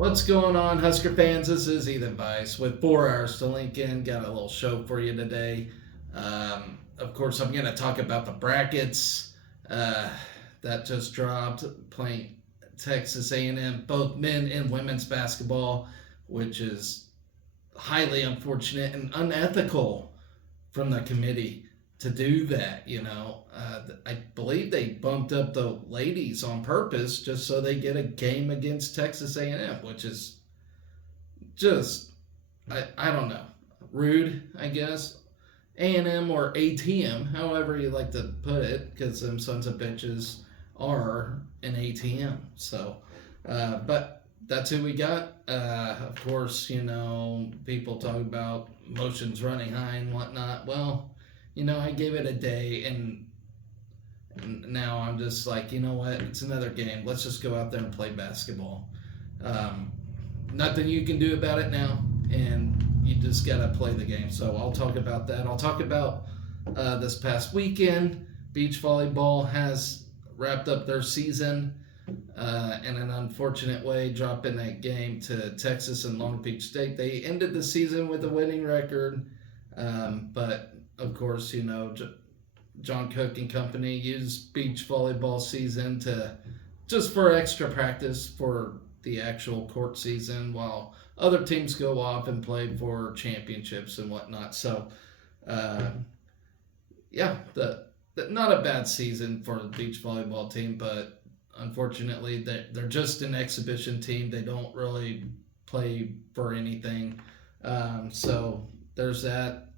What's going on, Husker fans? This is Ethan Weiss with 4 Hours to Lincoln. Got a little show for you today. Of course, I'm going to talk about the brackets uh, that just dropped, playing Texas A&M, both men and women's basketball, which is highly unfortunate and unethical from the committee to do that. I believe they bumped up the ladies on purpose just so they get a game against Texas A&M, which is just I don't know, rude, I guess. A&M or ATM, however you like to put it, because them sons of bitches are an ATM. But that's who we got. Of course, people talk about motions running high and whatnot. Well, I gave it a day, and now I'm just like, you know what? It's another game. Let's just go out there and play basketball. Nothing you can do about it now, and you just got to play the game. So I'll talk about that. I'll talk about this past weekend. Beach volleyball has wrapped up their season in an unfortunate way, dropping that game to Texas and Long Beach State. They ended the season with a winning record, but of course, John Cook and company used beach volleyball season to just for extra practice for the actual court season, while other teams go off and play for championships and whatnot. So, not a bad season for the beach volleyball team, but unfortunately, they're just an exhibition team. They don't really play for anything. So there's that.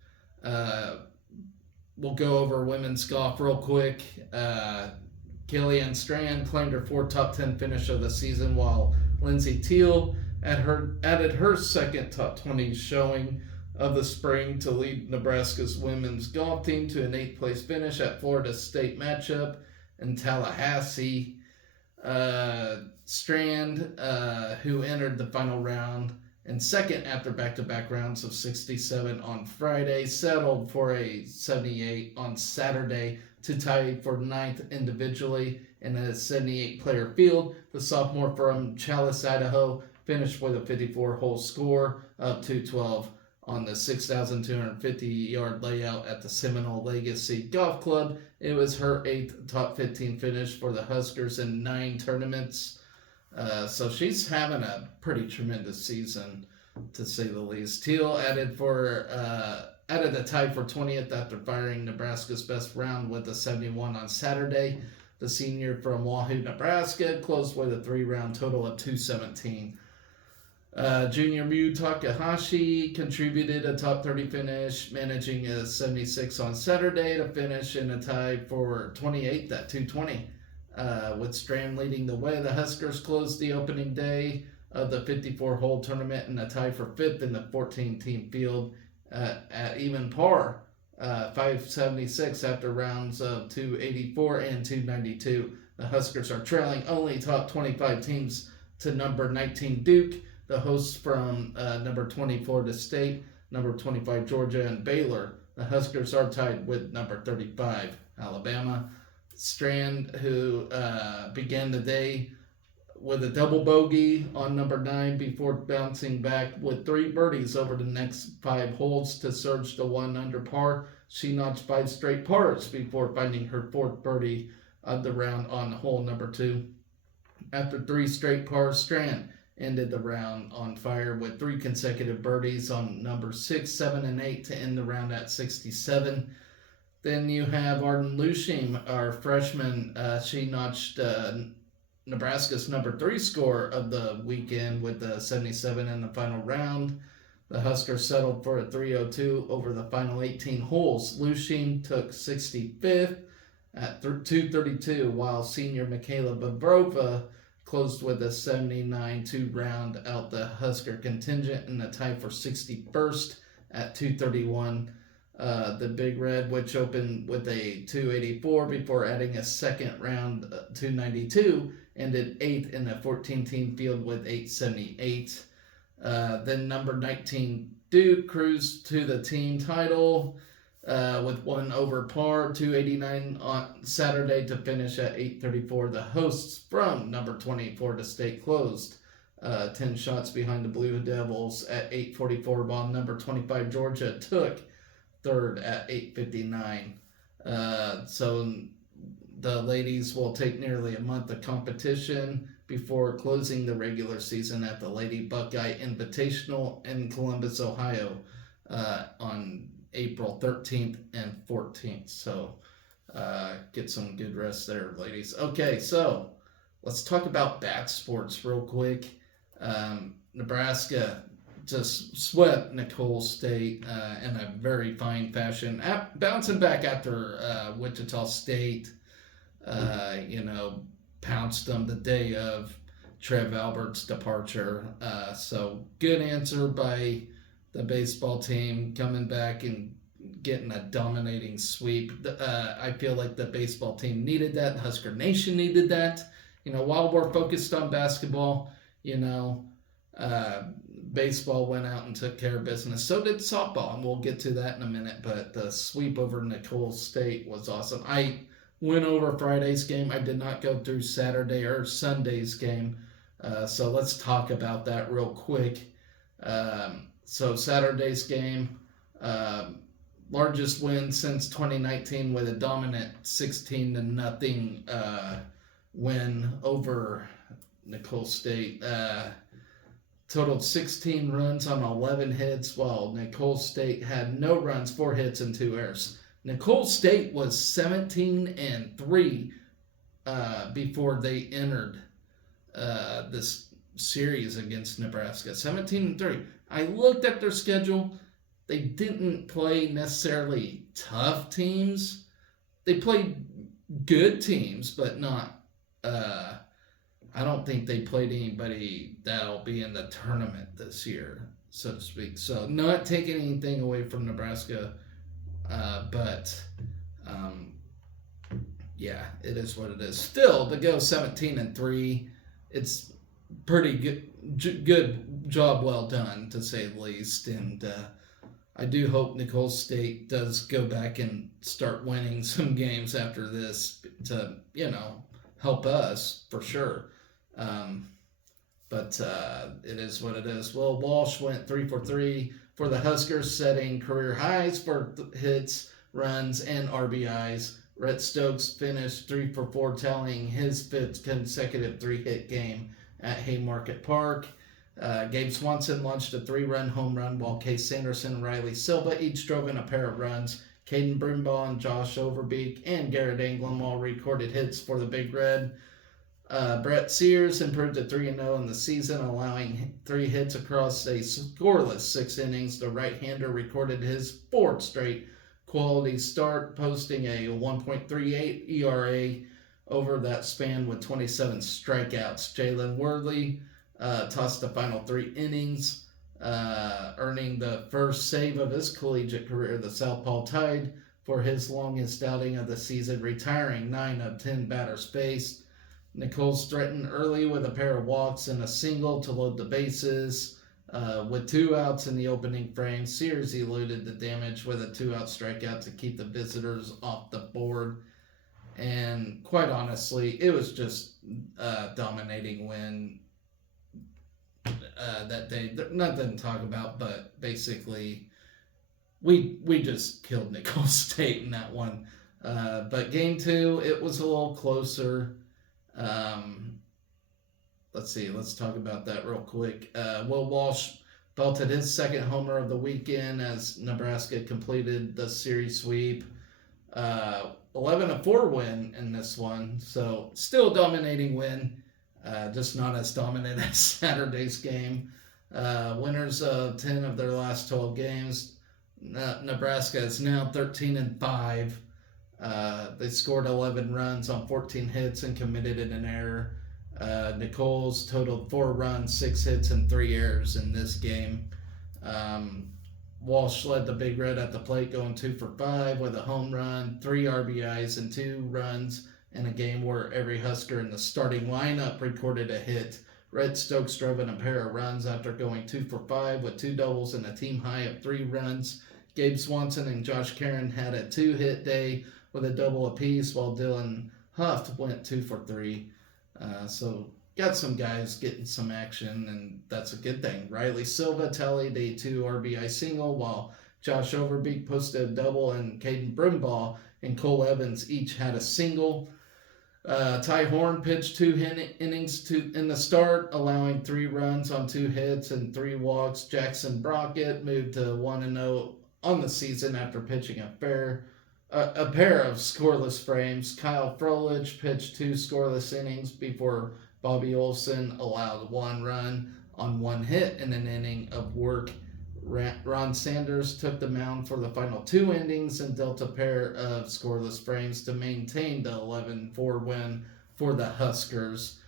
We'll go over women's golf real quick. Kellyanne Strand claimed her fourth top 10 finish of the season, while Lindsay Teal added her second top 20 showing of the spring to lead Nebraska's women's golf team to an 8th place finish at Florida State matchup in Tallahassee. Strand, who entered the final round and second after back-to-back rounds of 67 on Friday, settled for a 78 on Saturday to tie for 9th individually in a 78-player field. The sophomore from Challis, Idaho, finished with a 54-hole score of 212 on the 6,250-yard layout at the Seminole Legacy Golf Club. It was her 8th top 15 finish for the Huskers in 9 tournaments. So she's having a pretty tremendous season, to say the least. Teal added a tie for 20th after firing Nebraska's best round with a 71 on Saturday. The senior from Wahoo, Nebraska, closed with a 3-round total of 217. Junior Mew Takahashi contributed a top 30 finish, managing a 76 on Saturday to finish in a tie for 28th at 220. With Strand leading the way, the Huskers closed the opening day of the 54-hole tournament in a tie for 5th in the 14-team field at even par, 576 after rounds of 284 and 292. The Huskers are trailing only top 25 teams to number 19 Duke, the hosts from number 20 Florida State, number 25 Georgia, and Baylor. The Huskers are tied with number 35 Alabama. Strand, who began the day with a double bogey on number 9 before bouncing back with 3 birdies over the next 5 holes to surge to 1 under par. She notched 5 straight pars before finding her 4th birdie of the round on hole number 2. After 3 straight pars, Strand ended the round on fire with 3 consecutive birdies on number 6, 7, and 8 to end the round at 67. Then you have Arden Lushing, our freshman. She notched Nebraska's number 3 score of the weekend with a 77 in the final round. The Huskers settled for a 302 over the final 18 holes. Lushing took 65th at 232, while senior Michaela Bobrova closed with a 79 to round out the Husker contingent in a tie for 61st at 231. The Big Red, which opened with a 284 before adding a second round 292, ended 8th in the 14-team field with 878. Then number 19 Duke cruised to the team title with 1 over par, 289 on Saturday to finish at 834. The hosts from number 20 Florida State closed 10 shots behind the Blue Devils at 8:44, while number 25 Georgia took third at 8:59. So the ladies will take nearly a month of competition before closing the regular season at the Lady Buckeye Invitational in Columbus, Ohio, on April 13th and 14th. So get some good rest there, ladies. Okay, so let's talk about bat sports real quick. Nebraska just swept Nicole State in a very fine fashion, bouncing back after Wichita State, pounced them the day of Trev Albert's departure. So good answer by the baseball team, coming back and getting a dominating sweep. I feel like the baseball team needed that. Husker Nation needed that. While we're focused on basketball, baseball went out and took care of business. So did softball, and we'll get to that in a minute. But the sweep over Nicole State was awesome. I went over Friday's game. I did not go through Saturday or Sunday's game. So let's talk about that real quick. So Saturday's game, largest win since 2019 with a dominant 16-0 win over Nicole State. Totaled 16 runs on 11 hits, while Nicole State had no runs, 4 hits, and 2 errors. Nicole State was 17-3 before they entered this series against Nebraska. 17-3. I looked at their schedule. They didn't play necessarily tough teams. They played good teams, but not. I don't think they played anybody that'll be in the tournament this year, so to speak. So not taking anything away from Nebraska, but yeah, it is what it is. Still, to go 17-3, it's pretty good job, well done, to say the least. And I do hope Nicole State does go back and start winning some games after this to, help us for sure. But it is what it is. Will Walsh went 3 for 3 for the Huskers, setting career highs for hits, runs, and RBIs. Rhett Stokes finished 3 for 4, tallying his 5th consecutive 3-hit game at Haymarket Park. Gabe Swanson launched a 3-run home run, while Case Sanderson and Riley Silva each drove in a pair of runs. Caden Brimbaugh and Josh Overbeek and Garrett Anglin all recorded hits for the Big Red. Brett Sears improved to 3-0 in the season, allowing 3 hits across a scoreless 6 innings. The right-hander recorded his 4th straight quality start, posting a 1.38 ERA over that span with 27 strikeouts. Jalen Worley tossed the final 3 innings, earning the first save of his collegiate career. The Southpaw tied for his longest outing of the season, retiring 9 of 10 batters faced. Nichols threatened early with a pair of walks and a single to load the bases. With 2 outs in the opening frame, Sears eluded the damage with a 2-out strikeout to keep the visitors off the board. And quite honestly, it was just a dominating win that day. Nothing to talk about, but basically we just killed Nicole State in that one. But game 2, it was a little closer. Let's talk about that real quick. Will Walsh belted his 2nd homer of the weekend as Nebraska completed the series sweep. 11-4 win in this one, so still a dominating win, just not as dominant as Saturday's game. Winners of 10 of their last 12 games. Nebraska is now 13-5. They scored 11 runs on 14 hits and committed an error. Nichols totaled 4 runs, 6 hits, and 3 errors in this game. Walsh led the Big Red at the plate, going 2 for 5 with a home run, 3 RBIs, and 2 runs in a game where every Husker in the starting lineup recorded a hit. Rhett Stokes drove in a pair of runs after going 2 for 5 with 2 doubles and a team high of 3 runs. Gabe Swanson and Josh Karen had a 2-hit day with a double apiece, while Dylan Huff went 2 for 3. So got some guys getting some action, and that's a good thing. Riley Silva tallied a 2 RBI single, while Josh Overbeek posted a double, and Caden Brimbaugh and Cole Evans each had a single. Ty Horn pitched 2 innings in the start, allowing 3 runs on 2 hits and 3 walks. Jackson Brockett moved to 1-0 on the season after pitching a pair of scoreless frames. Kyle Frolich pitched 2 scoreless innings before Bobby Olson allowed 1 run on 1 hit in an inning of work. Ron Sanders took the mound for the final 2 innings and dealt a pair of scoreless frames to maintain the 11-4 win for the Huskers.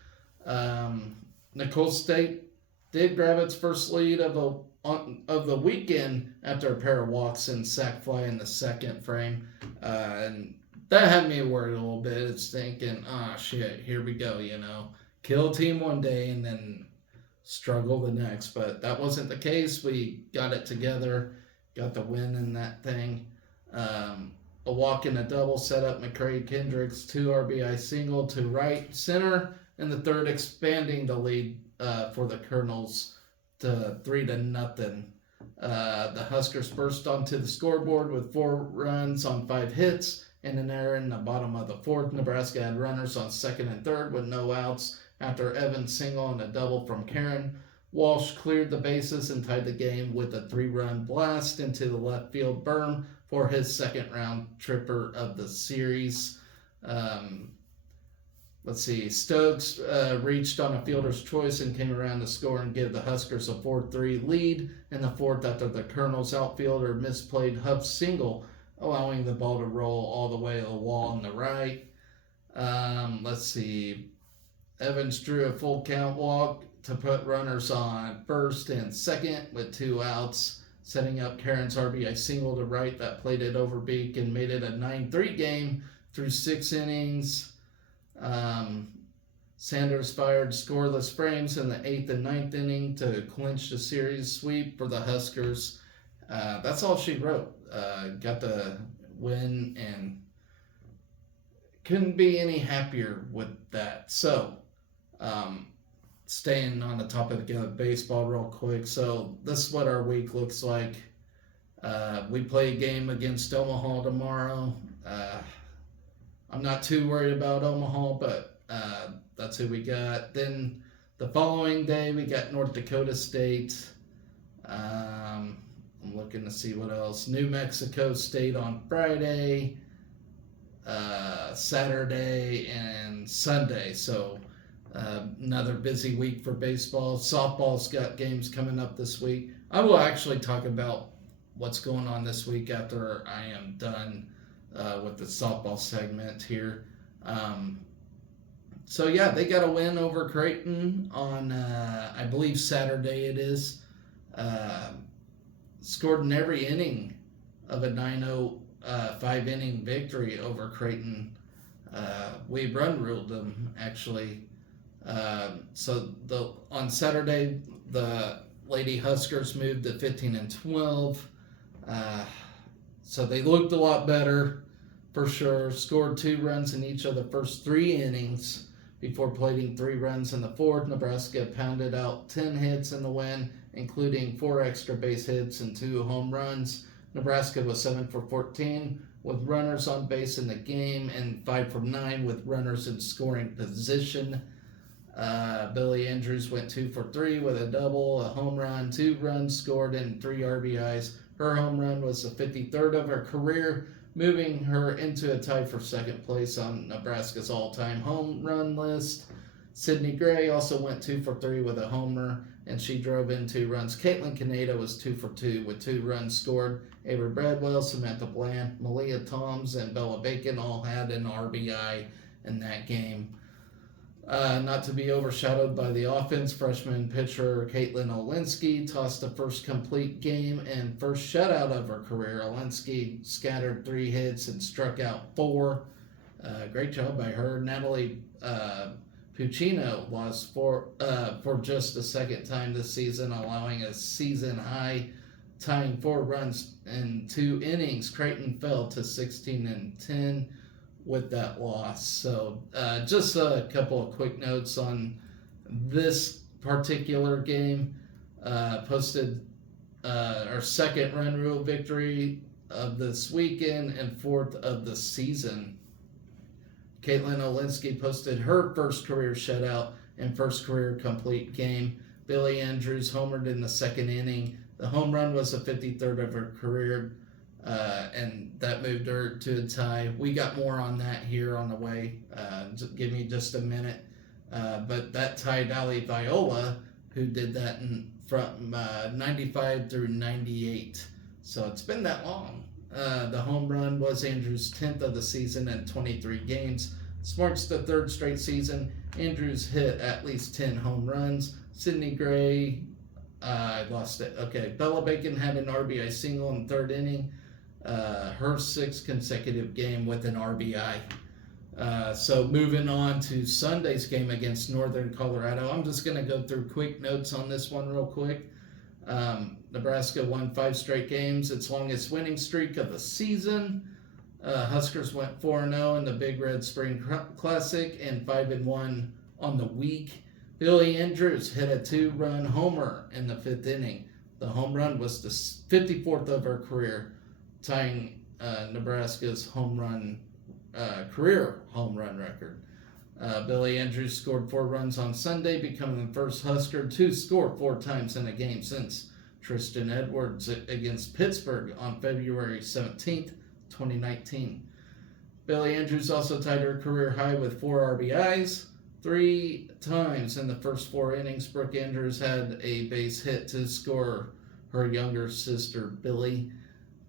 Nicole State did grab its first lead of the weekend after a pair of walks and sac fly in the second frame. And that had me worried a little bit. It's thinking, shit, here we go, kill a team one day and then struggle the next. But that wasn't the case. We got it together, got the win in that thing. A walk and a double set up McCray Kendricks' 2 RBI single to right center in the third, expanding the lead for the Colonels to 3-0. The Huskers burst onto the scoreboard with 4 runs on 5 hits and an error in the bottom of the fourth. Nebraska had runners on second and third with no outs after Evans' single and a double from Karen. Walsh cleared the bases and tied the game with a 3-run blast into the left field berm for his second round tripper of the series. Stokes reached on a fielder's choice and came around to score and give the Huskers a 4-3 lead in the fourth after the Colonels outfielder misplayed Huff's single, allowing the ball to roll all the way to the wall on the right. Evans drew a full count walk to put runners on first and second with 2 outs, setting up Karen's RBI single to right that played it over Beak and made it a 9-3 game through 6 innings. Sanders fired scoreless frames in the 8th and 9th inning to clinch the series sweep for the Huskers. That's all she wrote. Got the win and couldn't be any happier with that. So, staying on the topic of baseball real quick. So this is what our week looks like. We play a game against Omaha tomorrow. I'm not too worried about Omaha, but that's who we got. Then the following day, we got North Dakota State. I'm looking to see what else. New Mexico State on Friday, Saturday, and Sunday. So another busy week for baseball. Softball's got games coming up this week. I will actually talk about what's going on this week after I am done with the softball segment here. They got a win over Creighton on, I believe, Saturday it is. Scored in every inning of a 9-0 5-inning victory over Creighton. We ruled them, actually. On Saturday, the Lady Huskers moved to 15-12. So they looked a lot better, for sure. Scored 2 runs in each of the first 3 innings before plating 3 runs in the fourth. Nebraska pounded out 10 hits in the win, including 4 extra base hits and 2 home runs. Nebraska was 7 for 14 with runners on base in the game and 5 for 9 with runners in scoring position. Billy Andrews went 2 for 3 with a double, a home run, 2 runs scored, and 3 RBIs. Her home run was the 53rd of her career, moving her into a tie for second place on Nebraska's all-time home run list. Sydney Gray also went 2 for 3 with a homer, and she drove in 2 runs. Caitlin Caneda was 2 for 2 with 2 runs scored. Avery Bradwell, Samantha Bland, Malia Toms, and Bella Bacon all had an RBI in that game. Not to be overshadowed by the offense, freshman pitcher Caitlin Olinsky tossed the first complete game and first shutout of her career. Olinsky scattered 3 hits and struck out 4. Great job by her. Natalie Puccino was for just the second time this season, allowing a season high, tying 4 runs in 2 innings. Creighton fell to 16-10 with that loss. So just a couple of quick notes on This particular game posted our second run rule victory of this weekend and fourth of the season. Caitlin Olinsky posted her first career shutout and first career complete game. Billie Andrews homered in the second inning. The home run was the 53rd of her career, and that moved her to a tie. We got more on that here on the way. Give me just a minute. But that tied Ali Viola, who did that from 95 through 98. So it's been that long. The home run was Andrews' 10th of the season in 23 games. This marks the third straight season Andrews hit at least 10 home runs. Sydney Gray, I lost it. Okay, Bella Bacon had an RBI single in the third inning. Her sixth consecutive game with an RBI. So moving on to Sunday's game against Northern Colorado. I'm just going to go through quick notes on this one real quick. Nebraska won 5 straight games, its longest winning streak of the season. Huskers went 4-0 in the Big Red Spring Classic and 5-1 on the week. Billie Andrews hit a 2-run homer in the 5th inning. The home run was the 54th of her career, tying Nebraska's career home run record. Billie Andrews scored 4 runs on Sunday, becoming the first Husker to score 4 times in a game since Tristan Edwards against Pittsburgh on February 17th, 2019. Billie Andrews also tied her career high with 4 RBIs. 3 times in the first 4 innings, Brooke Andrews had a base hit to score her younger sister, Billie.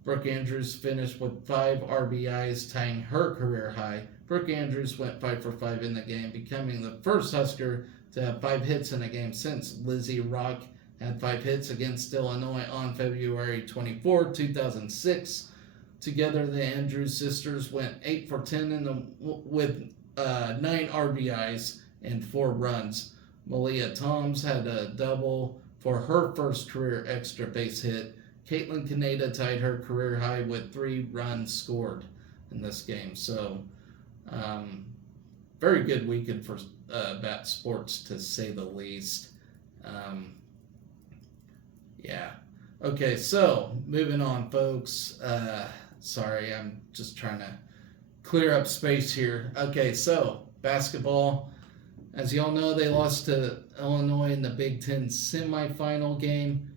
Brooke Andrews finished with 5 RBIs, tying her career high. Brooke Andrews went 5 for 5 in the game, becoming the first Husker to have 5 hits in a game since Lizzie Rock had 5 hits against Illinois on February 24, 2006. Together, the Andrews sisters went 8 for 10 with 9 RBIs and 4 runs. Malia Toms had a double for her first career extra base hit. Caitlin Kaneda tied her career high with 3 runs scored in this game. So, very good weekend for bat sports, to say the least. Yeah. Okay, so moving on, folks. Sorry, I'm just trying to clear up space here. Okay, so basketball. As y'all know, they lost to Illinois in the Big Ten semifinal game.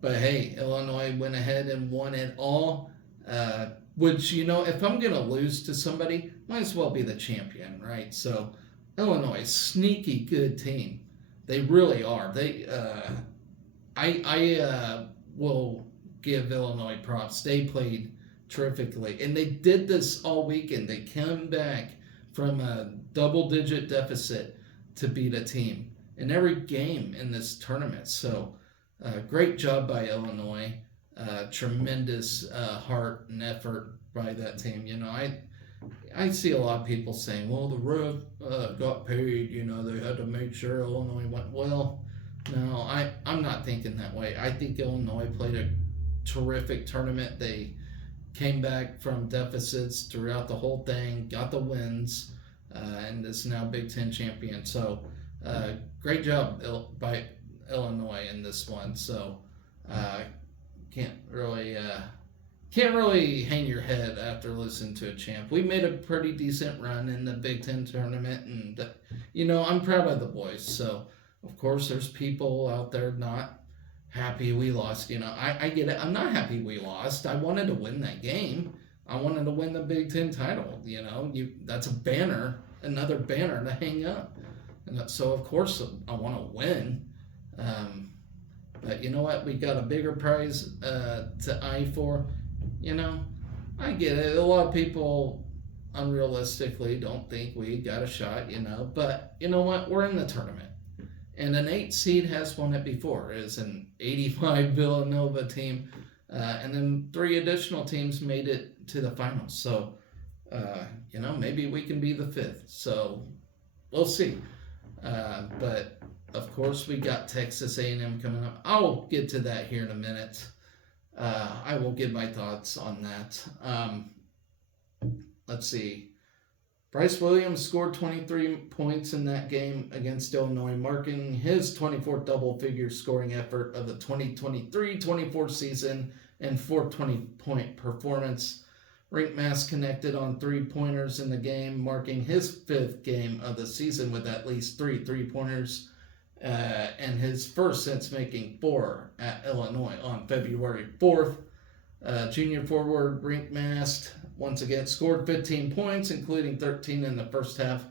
But hey, Illinois went ahead and won it all. Which, if I'm going to lose to somebody, might as well be the champion, right? So, Illinois, sneaky good team. They really are. I will give Illinois props. They played terrifically. And they did this all weekend. They came back from a double-digit deficit to beat a team in every game in this tournament. So, great job by Illinois. Tremendous heart and effort by that team. I see a lot of people saying, well, the ref got paid. They had to make sure Illinois went well. No, I'm not thinking that way. I think Illinois played a terrific tournament. They came back from deficits throughout the whole thing, got the wins, and is now Big Ten champion. So, great job by Illinois in this one. So, can't really hang your head after listening to a champ. We made a pretty decent run in the Big Ten tournament, and I'm proud of the boys. So, of course, there's people out there not happy we lost. I get it. I'm not happy we lost. I wanted to win that game. I wanted to win the Big Ten title. That's a banner, another banner to hang up. And so, of course, I want to win. But you know what? We got a bigger prize to eye for. I get it. A lot of people unrealistically don't think we got a shot, But you know what? We're in the tournament. And an 8 seed has won it before. It's an 85 Villanova team. And then 3 additional teams made it to the finals. So, maybe we can be the 5th. So, we'll see. But, of course, we got Texas A&M coming up. I'll get to that here in a minute. I will give my thoughts on that. Let's see. Bryce Williams scored 23 points in that game against Illinois, marking his 24th double-figure scoring effort of the 2023-24 season and fourth 20-point performance. Rinkmask connected on three-pointers in the game, marking his fifth game of the season with at least three three-pointers, and his first since making four at Illinois on February 4th. Junior forward Rinkmask once again scored 15 points, including 13 in the first half.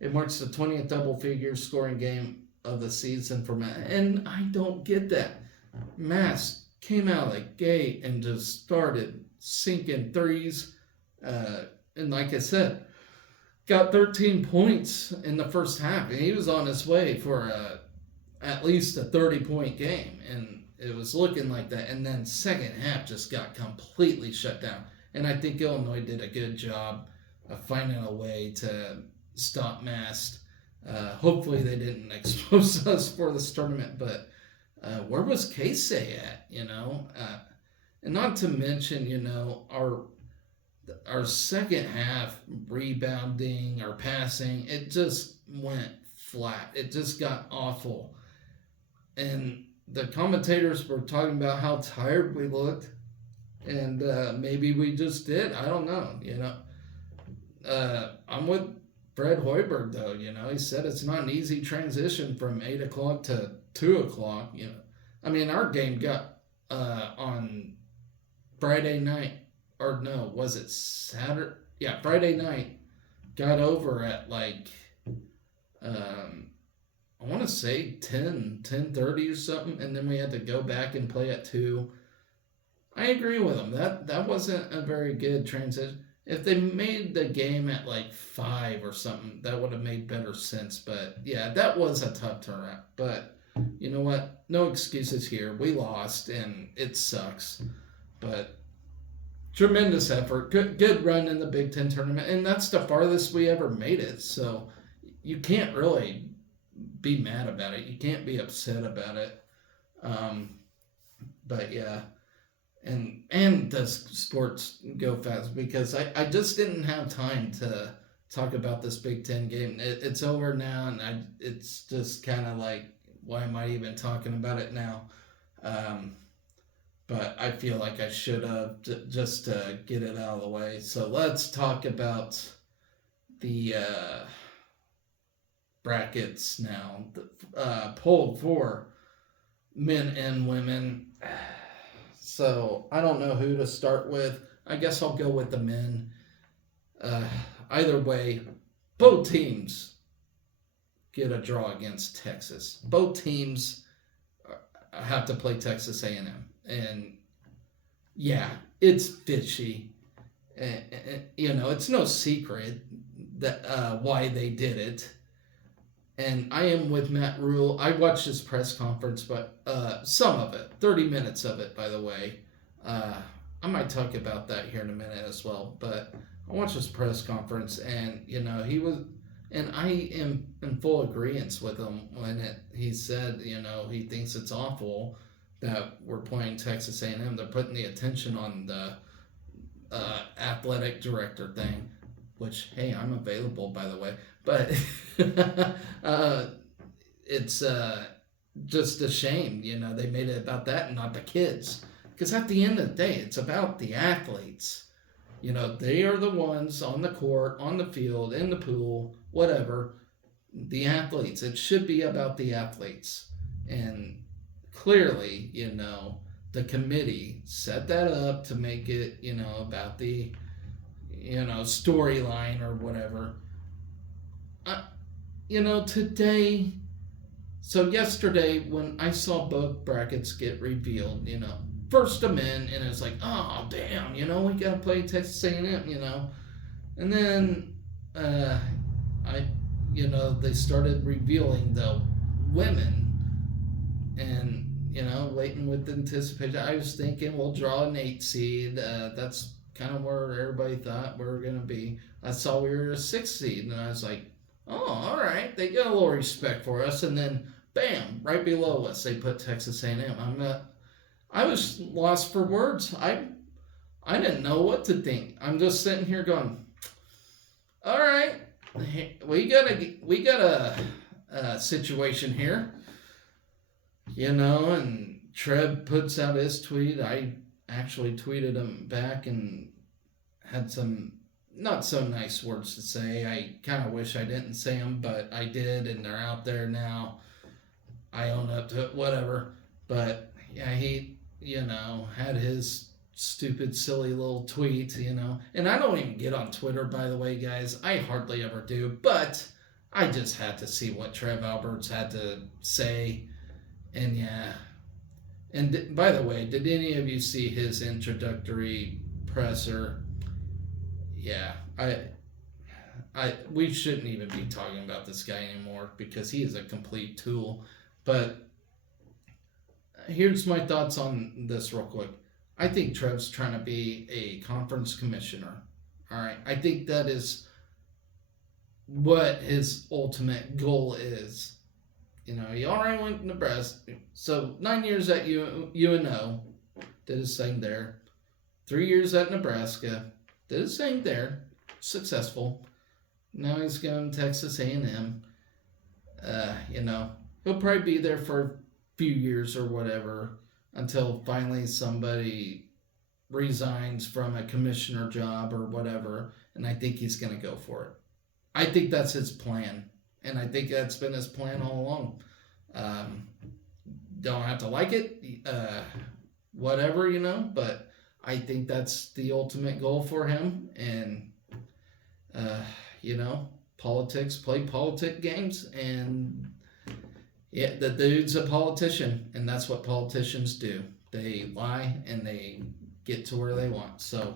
It marks the 20th double-figure scoring game of the season for Mask. And I don't get that. Mask came out of the gate and just started sinking threes. And like I said, got 13 points in the first half. And he was on his way for at least a 30-point game. And it was looking like that. And then second half just got completely shut down. And I think Illinois did a good job of finding a way to stop Mast. Hopefully they didn't expose us for this tournament, but where was Casey at, and not to mention, our second half rebounding, our passing, it just went flat. It just got awful. And the commentators were talking about how tired we looked. And maybe we just did. I don't know, I'm with Fred Hoiberg, though, he said it's not an easy transition from 8 o'clock to 2 o'clock, I mean, our game got on Friday night, or no, was it Saturday? Yeah, Friday night got over at I want to say 10:30 or something, and then we had to go back and play at 2. I agree with them. That wasn't a very good transition. If they made the game at 5 or something, that would have made better sense. But yeah, that was a tough turnaround. But you know what? No excuses here. We lost, and it sucks. But tremendous effort. Good run in the Big Ten tournament, and that's the farthest we ever made it. So you can't really be mad about it. You can't be upset about it. But yeah. And does sports go fast? Because I just didn't have time to talk about this Big Ten game. It's over now, and it's just kind of why am I even talking about it now? But I feel like I should have just to get it out of the way. So let's talk about the brackets now. Polled for men and women. So I don't know who to start with. I guess I'll go with the men. Either way, both teams get a draw against Texas. Both teams have to play Texas A&M. And yeah, it's fishy. It's no secret that why they did it. And I am with Matt Rule. I watched his press conference, but some of it, 30 minutes of it, by the way. I might talk about that here in a minute as well. But I watched his press conference, and he was, and I am in full agreement with him when he said, he thinks it's awful that we're playing Texas A&M. They're putting the attention on the athletic director thing, which, hey, I'm available, by the way. But it's just a shame, they made it about that and not the kids. Because at the end of the day, it's about the athletes. They are the ones on the court, on the field, in the pool, whatever. The athletes. It should be about the athletes. And clearly, the committee set that up to make it, about the, storyline or whatever. Today, so yesterday when I saw both brackets get revealed, first the men, and it's oh, damn, we got to play Texas A&M, and then, they started revealing the women, and, waiting with anticipation. I was thinking we'll draw an 8 seed. That's kind of where everybody thought we were going to be. I saw we were a 6 seed, and I was oh, all right, they got a little respect for us, and then, bam, right below us, they put Texas A&M. I was lost for words. I didn't know what to think. I'm just sitting here going, All right, we got a situation here, and Trev puts out his tweet. I actually tweeted him back and had some not so nice words to say. I kind of wish I didn't say them, but I did, and they're out there now. I own up to it, whatever. But yeah, he, had his stupid, silly little tweet, And I don't even get on Twitter, by the way, guys. I hardly ever do. But I just had to see what Trev Alberts had to say. And yeah. And by the way, did any of you see his introductory presser? Yeah, we shouldn't even be talking about this guy anymore because he is a complete tool. But here's my thoughts on this real quick. I think Trev's trying to be a conference commissioner. All right, I think that is what his ultimate goal is. He already went to Nebraska, so 9 years at UNO, did his thing there. 3 years at Nebraska, did his thing there, successful. Now he's going to Texas A&M. He'll probably be there for a few years or whatever until finally somebody resigns from a commissioner job or whatever, and I think he's going to go for it. I think that's his plan, and I think that's been his plan all along. Don't have to like it, whatever, but I think that's the ultimate goal for him, and play politic games, and yeah, the dude's a politician, and that's what politicians do. They lie and they get to where they want. So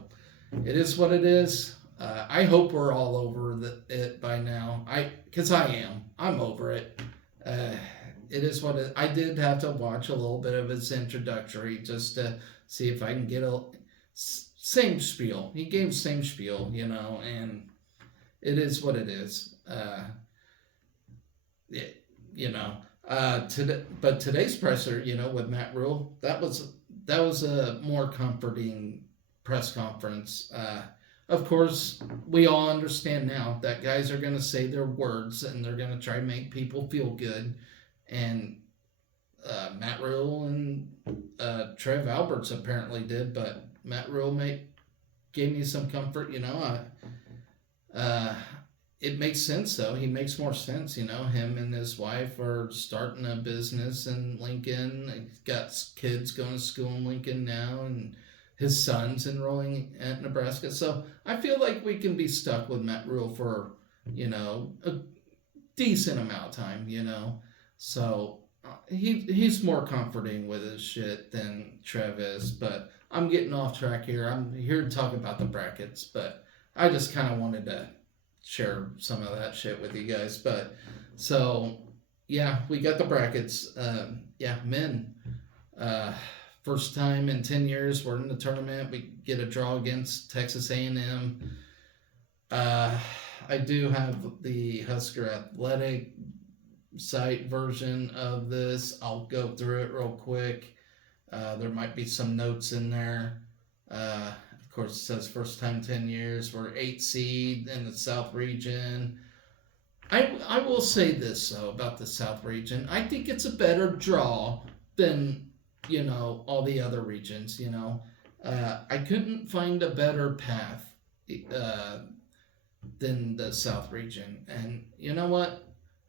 it is what it is. I hope we're all over it by now. Because I am. I'm over it. It is what it. I did have to watch a little bit of his introductory just to see if I can get a same spiel. He gave same spiel, and it is what it is. But today's presser, with Matt Rule, that was a more comforting press conference. Of course, we all understand now that guys are going to say their words and they're going to try to make people feel good. And Matt Rule and Trev Alberts apparently did, but Matt Rule gave me some comfort. It makes sense though. He makes more sense. Him and his wife are starting a business in Lincoln. He's got kids going to school in Lincoln now, and his son's enrolling at Nebraska. So I feel like we can be stuck with Matt Rule for a decent amount of time. So he's more comforting with his shit than Trev is. But I'm getting off track here. I'm here to talk about the brackets, but I just kind of wanted to share some of that shit with you guys. But so yeah, we got the brackets. Men. First time in 10 years we're in the tournament. We get a draw against Texas A&M. I do have the Husker Athletic site version of this. I'll go through it real quick. There might be some notes in there. Of course, it says first time 10 years. We're 8 seed in the South region. I will say this, though, about the South region. I think it's a better draw than, all the other regions, I couldn't find a better path than the South region. And you know what?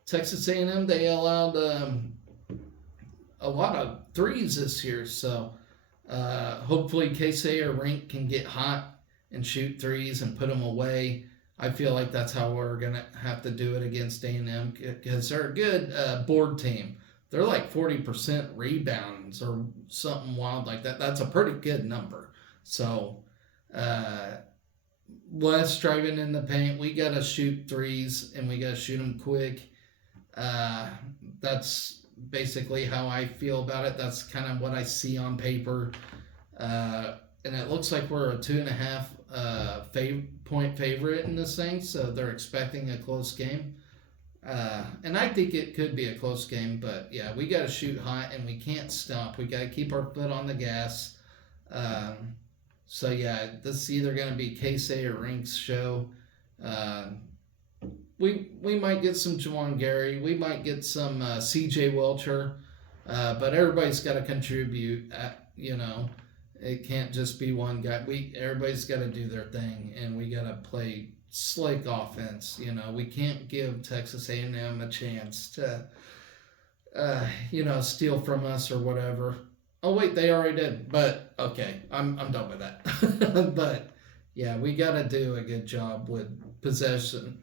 Texas A&M, they allowed a lot of threes this year, so hopefully Casey or Rink can get hot and shoot threes and put them away. I feel like that's how we're going to have to do it against A&M because they're a good board team. They're like 40% rebounds or something wild like that. That's a pretty good number. So less driving in the paint. We got to shoot threes and we got to shoot them quick. That's basically how I feel about it. That's kind of what I see on paper. And it looks like we're a 2.5 point favorite in this thing, so they're expecting a close game. And I think it could be a close game, but yeah, we got to shoot hot and we can't stop. We got to keep our foot on the gas. So yeah, this is either going to be Casey or Rink's show. Uh, we might get some Juwan Gary. We might get some C.J. Welcher. But everybody's got to contribute. It can't just be one guy. Everybody's got to do their thing, and we got to play slick offense. We can't give Texas A&M a chance to, steal from us or whatever. Oh wait, they already did. But okay, I'm done with that. But yeah, we got to do a good job with possessiveness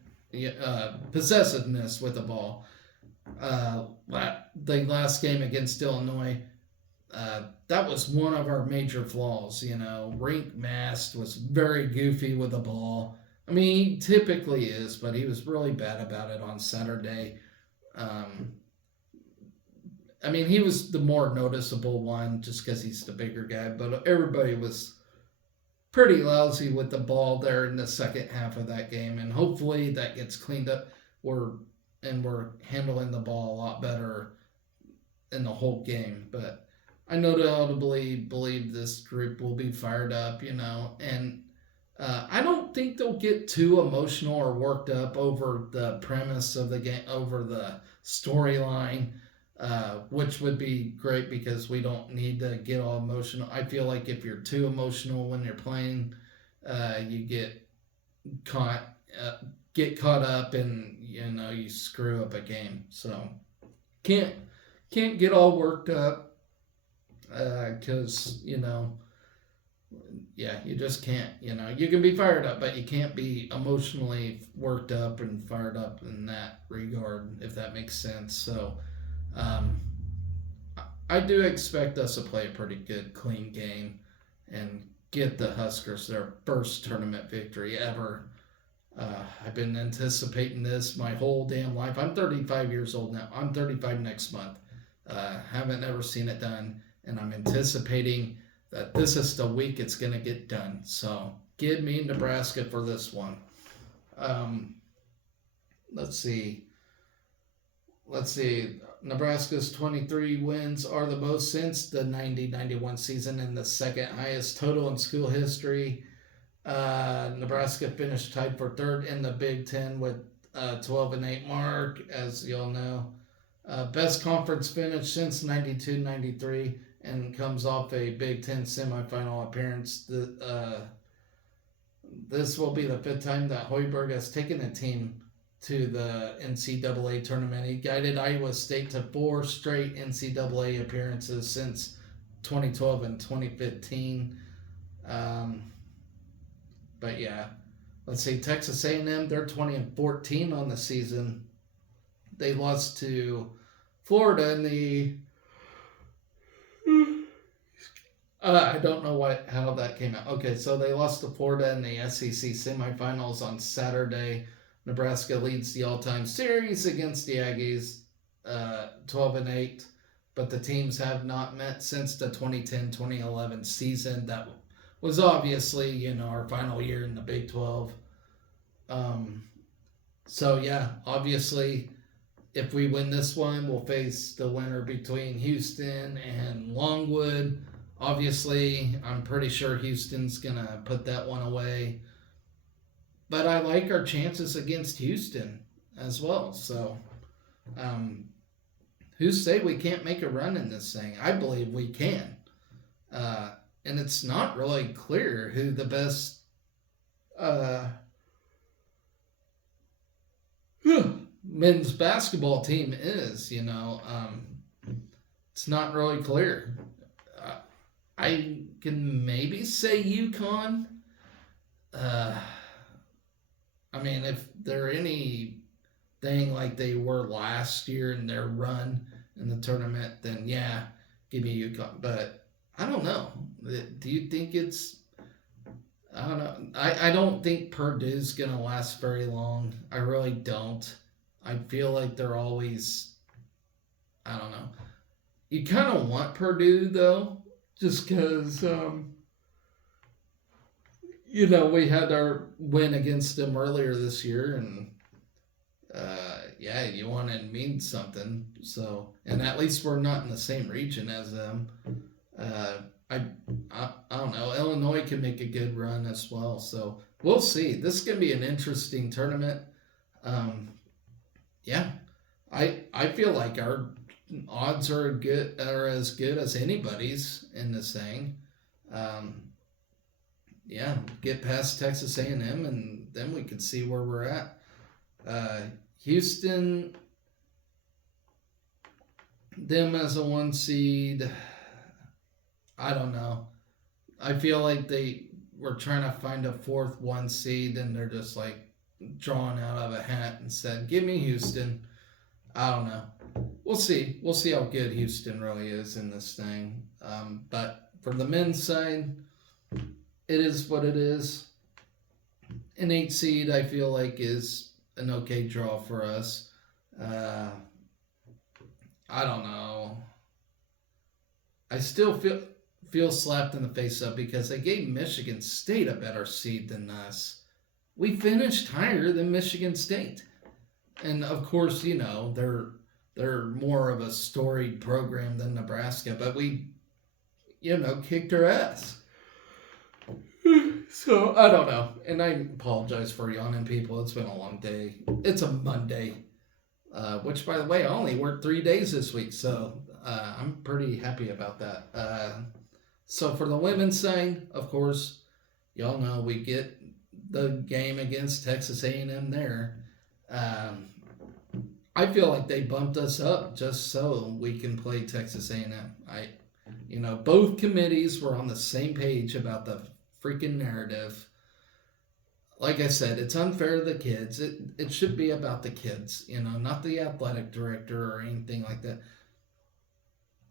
with the ball. The last game against Illinois, that was one of our major flaws. Rink Mast was very goofy with the ball. I mean, he typically is, but he was really bad about it on Saturday. He was the more noticeable one just because he's the bigger guy, but everybody was pretty lousy with the ball there in the second half of that game, and hopefully that gets cleaned up. We're handling the ball a lot better in the whole game. But I no doubt believe this group will be fired up, and I don't think they'll get too emotional or worked up over the premise of the game, over the storyline, which would be great because we don't need to get all emotional. I feel like if you're too emotional when you're playing, you get caught up and you screw up a game. So can't get all worked up because you just can't. You can be fired up, but you can't be emotionally worked up and fired up in that regard, if that makes sense. So I do expect us to play a pretty good, clean game and get the Huskers their first tournament victory ever. I've been anticipating this my whole damn life. I'm 35 years old now. I'm 35 next month. Haven't ever seen it done, and I'm anticipating that this is the week it's going to get done. So give me Nebraska for this one. Let's see. Nebraska's 23 wins are the most since the 90-91 season and the second highest total in school history. Nebraska finished tied for third in the Big Ten with 12-8 mark, as you all know. Best conference finish since 92-93 and comes off a Big Ten semifinal appearance. This will be the fifth time that Hoiberg has taken a team to the NCAA tournament. He guided Iowa State to 4 straight NCAA appearances since 2012 and 2015. But yeah, let's see. Texas A&M, they're 20-14 on the season. They lost to Florida in the. I don't know how that came out. Okay, so they lost to Florida in the SEC semifinals on Saturday. Nebraska leads the all-time series against the Aggies, 12-8. But the teams have not met since the 2010-2011 season. That was obviously, our final year in the Big 12. So, yeah, obviously, if we win this one, we'll face the winner between Houston and Longwood. Obviously, I'm pretty sure Houston's going to put that one away. But I like our chances against Houston as well. So, who say we can't make a run in this thing? I believe we can. And it's not really clear who the best men's basketball team is, It's not really clear. I can maybe say UConn. If they're anything like they were last year in their run in the tournament, then yeah, give me UConn. But I don't know. Do you think it's... I don't know. I don't think Purdue's going to last very long. I really don't. I feel like they're always... I don't know. You kind of want Purdue, though, just because... we had our win against them earlier this year, and you want to mean something. So, and at least we're not in the same region as them. I don't know. Illinois can make a good run as well. So we'll see. This is gonna be an interesting tournament. Um, yeah, I feel like our odds are as good as anybody's in this thing. Um, yeah, get past Texas A&M, and then we could see where we're at. Uh, Houston, them as a 1 seed, I don't know. I feel like they were trying to find a fourth 1 seed, and they're just like drawn out of a hat and said, "Give me Houston." I don't know. We'll see. We'll see how good Houston really is in this thing. But for the men's side, it is what it is. An 8 seed, I feel like, is an okay draw for us. Uh, I don't know. I still feel slapped in the face up because they gave Michigan State a better seed than us. We finished higher than Michigan State, and of course, they're more of a storied program than Nebraska, but we kicked her ass. So I don't know, and I apologize for yawning, people. It's been a long day. It's a Monday, which, by the way, I only worked 3 days this week, so I'm pretty happy about that. So for the women's side, of course, y'all know we get the game against Texas A&M there. Um, I feel like they bumped us up just so we can play Texas A&M. Both committees were on the same page about the freaking narrative. Like I said, it's unfair to the kids. It should be about the kids, not the athletic director or anything like that.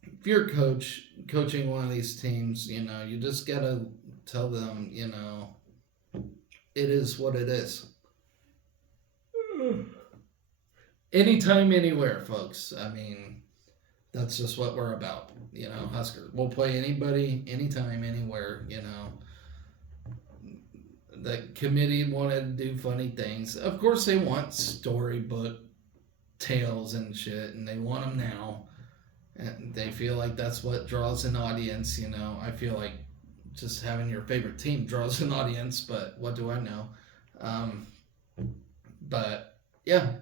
If you're coaching one of these teams, you just gotta tell them, it is what it is. Anytime, anywhere, folks. I mean, that's just what we're about. Huskers. We'll play anybody, anytime, anywhere. The committee wanted to do funny things. Of course, they want storybook tales and shit, and they want them now. And they feel like that's what draws an audience. I feel like just having your favorite team draws an audience, but what do I know? But yeah,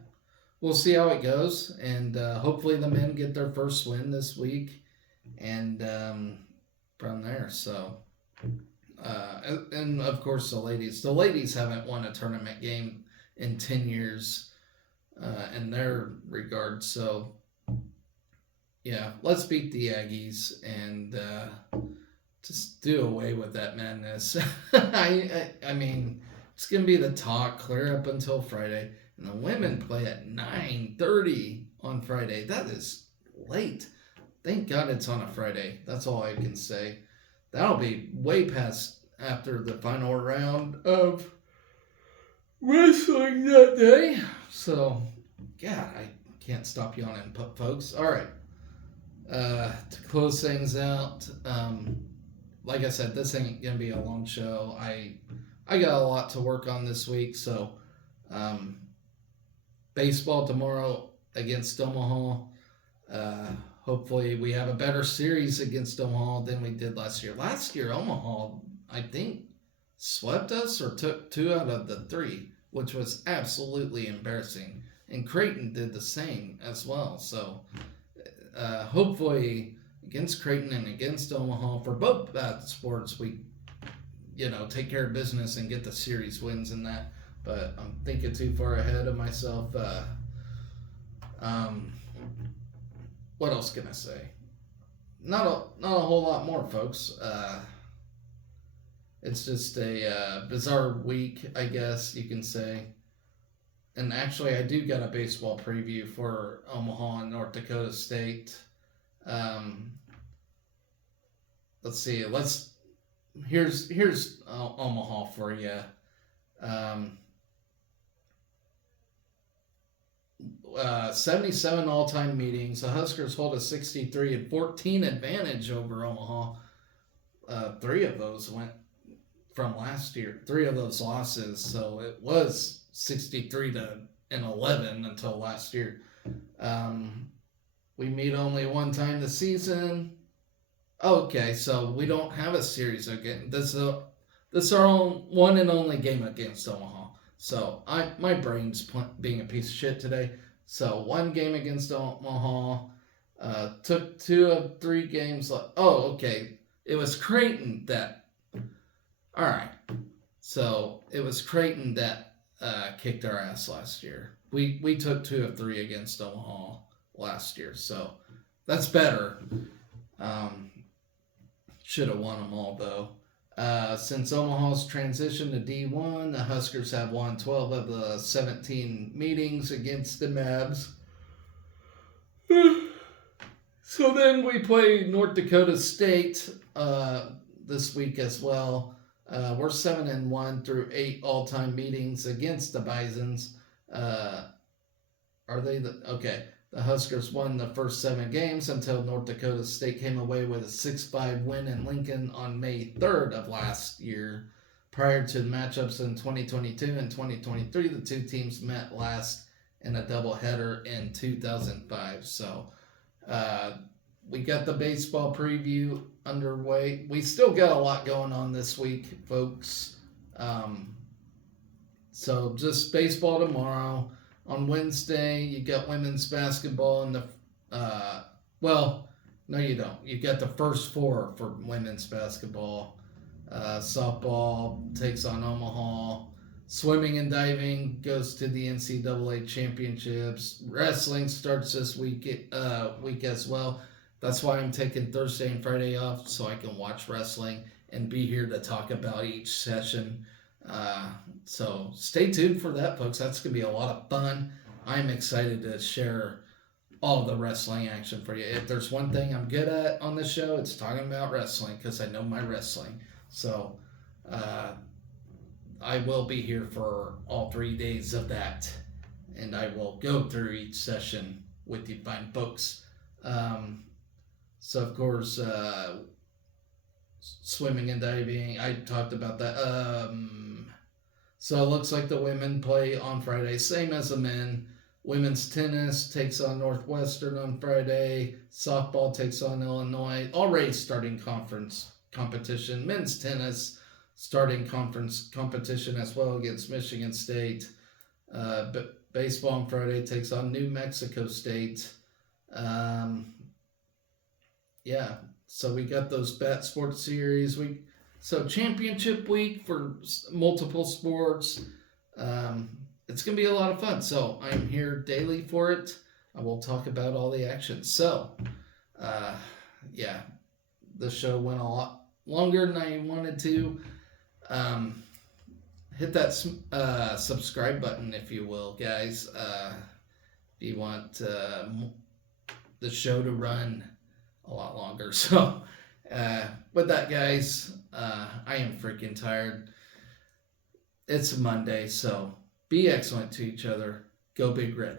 we'll see how it goes, and hopefully the men get their first win this week, and from there. So, and of course the ladies haven't won a tournament game in 10 years in their regard. So, yeah, let's beat the Aggies and just do away with that madness. I mean, it's gonna be the talk clear up until Friday. And the women play at 9:30 on Friday. That is late. Thank God it's on a Friday. That's all I can say. That'll be way past after the final round of wrestling that day. So, God, I can't stop yawning, folks. All right. To close things out, like I said, this ain't gonna be a long show. I got a lot to work on this week, so baseball tomorrow against Omaha. Hopefully we have a better series against Omaha than we did last year. Last year, Omaha, I think, swept us or took 2 out of the 3, which was absolutely embarrassing. And Creighton did the same as well. So hopefully against Creighton and against Omaha, for both sports, we take care of business and get the series wins in that. But I'm thinking too far ahead of myself. What else can I say? Not a whole lot more, folks. It's just a bizarre week, I guess you can say. And actually, I do got a baseball preview for Omaha and North Dakota State. Let's see. Here's Omaha for you. 77 all-time meetings. The Huskers hold a 63-14 advantage over Omaha. 3 of those went from last year. 3 of those losses, so it was 63-11 until last year. We meet only one time this season. Okay, so we don't have a series again. this is our own one and only game against Omaha. So my brain's being a piece of shit today. So one game against Omaha. Took 2 of 3 games. Oh, okay. It was Creighton that. All right. So it was Creighton that kicked our ass last year. We took 2 of 3 against Omaha last year. So that's better. Should have won them all though. Since Omaha's transition to D1, the Huskers have won 12 of the 17 meetings against the Mavs. So then we play North Dakota State this week as well. We're 7-1 through 8 all-time meetings against the Bisons. Are they okay? The Huskers won the first 7 games until North Dakota State came away with a 6-5 win in Lincoln on May 3rd of last year. Prior to the matchups in 2022 and 2023, the two teams met last in a doubleheader in 2005. So we got the baseball preview underway. We still got a lot going on this week, folks. So just baseball tomorrow. On Wednesday, you got women's basketball in the well, no, you don't. You got the first 4 for women's basketball. Softball takes on Omaha. Swimming and diving goes to the NCAA championships. Wrestling starts this week as well. That's why I'm taking Thursday and Friday off so I can watch wrestling and be here to talk about each session. So stay tuned for that, folks. That's going to be a lot of fun. I'm excited to share all the wrestling action for you. If there's one thing I'm good at on this show, it's talking about wrestling because I know my wrestling. So I will be here for all 3 days of that, and I will go through each session with you fine folks. So, of course, swimming and diving, I talked about that. So it looks like the women play on Friday, same as the men. Women's tennis takes on Northwestern on Friday. Softball takes on Illinois. Already starting conference competition. Men's tennis starting conference competition as well against Michigan State. Baseball on Friday takes on New Mexico State. Yeah, so we got those Bat Sports Series. So championship week for multiple sports. It's going to be a lot of fun. So I'm here daily for it. I will talk about all the action. So, yeah, the show went a lot longer than I wanted to. Hit that subscribe button, if you will, guys. If you want the show to run a lot longer. So, with that, guys, I am freaking tired. It's Monday, so be excellent to each other. Go Big Red.